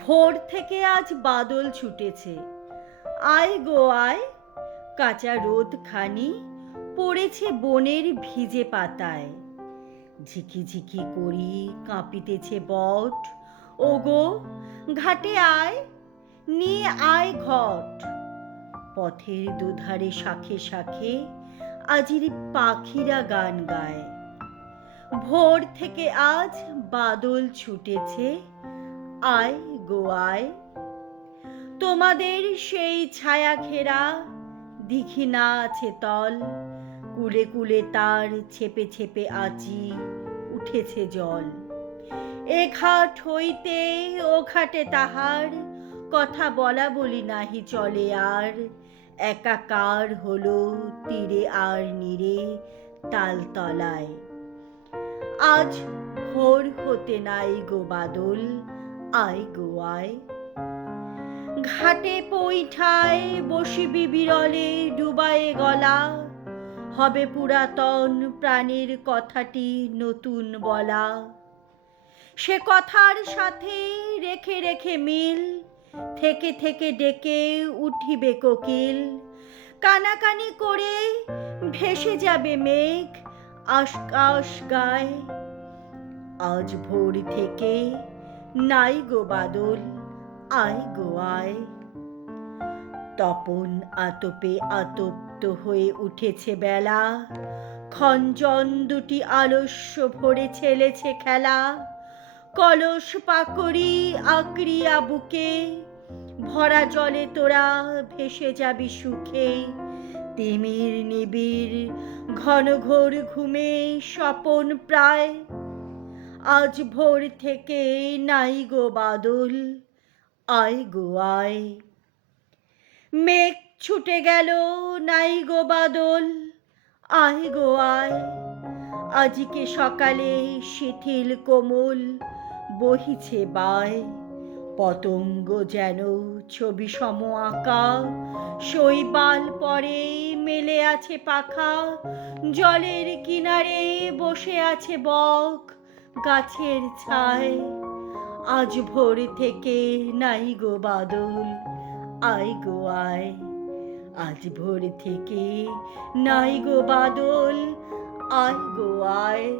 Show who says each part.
Speaker 1: ভোর থেকে আজ বাদল ছুটেছে। আয় গো আয়, কাঁচা রোদ খানি পড়েছে বনের ভিজে পাতায়। ঝিকি ঝিকি করি কাঁপিতেছে বট, ওগো ঘাটে আয়, নিয়ে আয় ঘট। পথের দুধারে শাখে শাখে আজির পাখিরা গান গায়। ভোর থেকে আজ বাদল ছুটেছে, আয় গো আয় তোমাদের সেই ছায়া ঘেরা দিঘি না আছে তল, কুলে কুলে তার ছেপে ছেপে আছি উঠেছে জল। এ ঘাট হইতে, ও ঘাটে তাহার কথা বলা বলি নাহি চলে আর। একাকার হলো তীরে আর নীরে তালতলায় আজ ভোর হতে নাই গো বাদল আয় গো ঘাটে পৈঠায় বসিবি বিরলে ডুবায়ে গলা। হবে পুরাতন প্রাণীর কথাটি নতুন বলা। সে কথার সাথে রেখে রেখে মিল, থেকে থেকে ডেকে উঠিবে কোকিল। কানাকানি করে ভেসে যাবে মেঘ আশকাশ গায়। আজ ভোর থেকে নাই গো বাদল, আয় গো আয়। তপন আতপে আতপ্ত হয়ে উঠেছে বেলা খঞ্জন দুটি আলস্য ভরে ছেলেছে খেলা। কলস পাকড়ি আক্রিয়া বুকে ভরা জলে তোরা ভেসে যাবি সুখে। তিমির নিবিড় ঘন ঘোর ঘুমে স্বপন প্রায় আজ ভোর থেকে নাই গো বাদল, আয় গো আয়। মেঘ ছুটে গেল, নাই গো বাদল, আয় গো আয়। আজকে সকালে শিথিল কোমল বহিছে বায়, পতঙ্গ যেন ছবি সম আঁকা। শৈবাল পরে মেলে আছে পাখা, জলের কিনারে বসে আছে বক। গাছের ছায়। আজ ভোর থেকে নাই গো বাদল আই গো আয়। আজ ভোর থেকে নাই গো বাদল, আয় গো আয়।